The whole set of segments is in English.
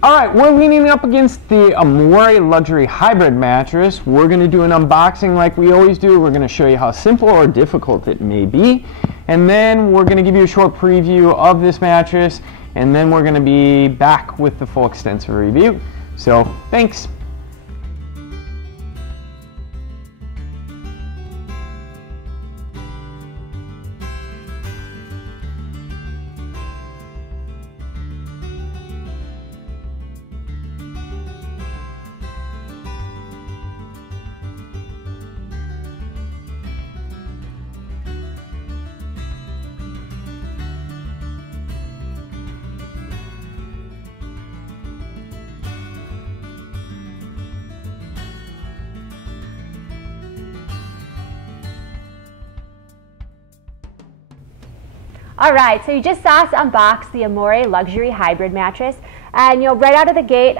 All right, we're leaning up against the Amore luxury hybrid mattress. We're going to do an unboxing like we always do. We're going to show you how simple or difficult it may be. And then we're going to give you a short preview of this mattress. And then we're going to be back with the full extensive review. So, thanks. All right, so you just saw us unbox the Amore luxury hybrid mattress, and right out of the gate,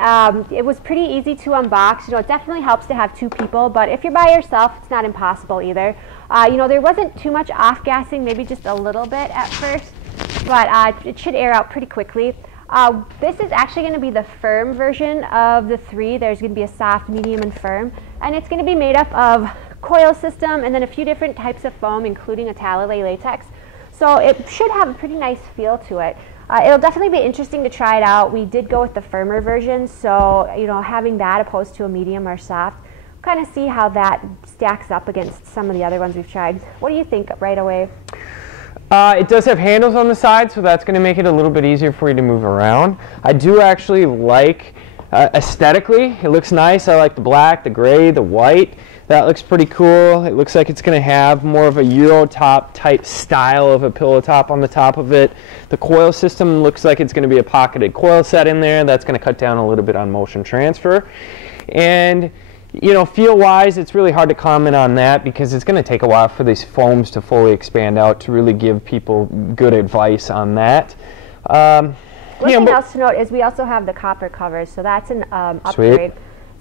it was pretty easy to unbox. It definitely helps to have two people, but if you're by yourself, it's not impossible either. There wasn't too much off-gassing, maybe just a little bit at first, but it should air out pretty quickly. This is actually going to be the firm version of the three. There's going to be a soft, medium, and firm, and it's going to be made up of coil system and then a few different types of foam, including a Talalay latex. So it should have a pretty nice feel to it. It'll definitely be interesting to try it out. We did go with the firmer version, so having that opposed to a medium or soft, kind of see how that stacks up against some of the other ones we've tried. What do you think right away? It does have handles on the side, so that's going to make it a little bit easier for you to move around. I do actually like aesthetically, it looks nice. I like the black, the gray, the white. That looks pretty cool. It looks like it's going to have more of a Euro top type style of a pillow top on the top of it. The coil system looks like it's going to be a pocketed coil set in there. That's going to cut down a little bit on motion transfer. And feel-wise, it's really hard to comment on that because it's going to take a while for these foams to fully expand out to really give people good advice on that. One thing else to note is we also have the copper covers, so that's an upgrade. Sweet.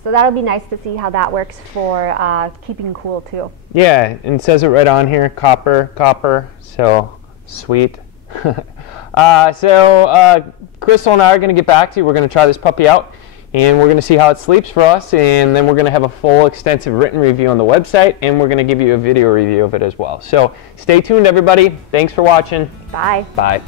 So that'll be nice to see how that works for keeping cool too. Yeah, and it says it right on here, copper, so sweet. Crystal and I are going to get back to you. We're going to try this puppy out, and we're going to see how it sleeps for us, and then we're going to have a full extensive written review on the website, and we're going to give you a video review of it as well. So stay tuned, everybody. Thanks for watching. Bye. Bye.